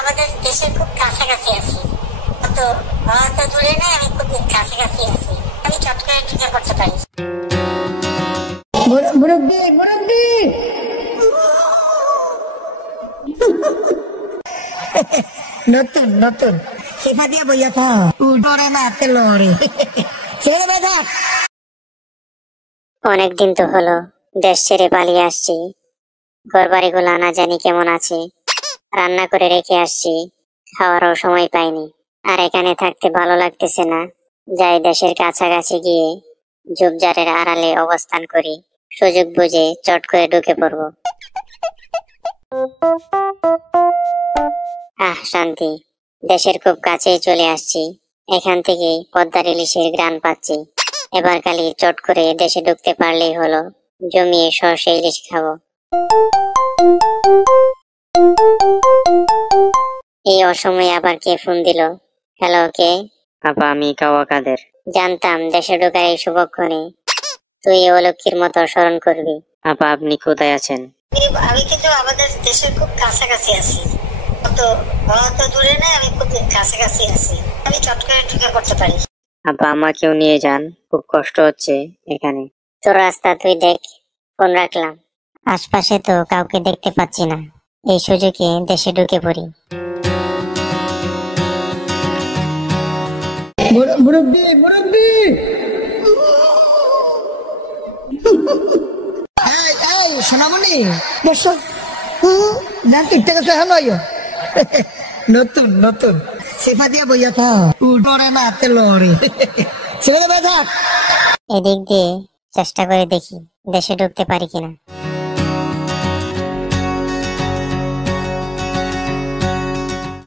আমাদের দেশের খুব কাছাকাছি আছি, তো অত দূরে না, আমি খুব কাছাকাছি আছি, আমি চট করে ঢুকে পড়তে পারি। মুরব্বি মুরব্বি নতুন নতুন সেফা দিয়ে বইয়া থা উড়ে না তেলরে ছেড়ে বেঁধা। অনেকদিন তো হলো দেশ ছেড়ে পালিয়ে আসছি, ঘর বাড়িগুলো না জানি কেমন আছে, রান্না করে রেখে আসছি, খাওয়ারও সময় পাইনি। আর এখানে থাকতে ভালো লাগতেছে না, যাই দেশের কাছাকাছি গিয়ে ঝোপঝাড়ের আড়ালে অবস্থান করি, সুযোগ বুঝে চট করে ঢুকে পড়বো। শান্তি, দেশের খুব কাছেই চলে আসছি, এখান থেকে পদ্মার ইলিশের ঘ্রাণ পাচ্ছি। এবার খালি চট করে দেশে ঢুকতে পারলেই হলো, জমিয়ে সর্ষে ইলিশ খাবো। এই অসময়ে আবার কে ফোন দিল? হ্যালো, কে? আপা, আমি কাওয়া কাদের। জানতাম দেশে ঢোকার এই শুভক্ষণে তুই অলক্ষীর মতো স্মরণ করবি। আপা, আপনি কোথায় আছেন? আমি কিন্তু আমাদের দেশের খুব কাছাকাছি আছি, তো অত দূরে না, আমি খুব কাছাকাছি আছি, আমি চট করে ঢুকে পড়তে পারি। আপা, আমাকেও নিয়ে যান, খুব কষ্ট হচ্ছে এখানে। তোর রাস্তা তুই দেখ, ফোন রাখলাম। আশপাশে তো কাউকে দেখতে পাচ্ছি না, এই সুযোগে দেশে ঢুকে পড়ি। মুরব্বি মুরব্বি সোনামণি বসো, জান টিকতে গেছে হলো নতুন নতুন সেফা দিয়ে বইয়া থা উড়ে না তেলরে ছেড়ে বেঁধা। এদিক দিয়ে চেষ্টা করে দেখি দেশে ঢুকতে পারি কিনা।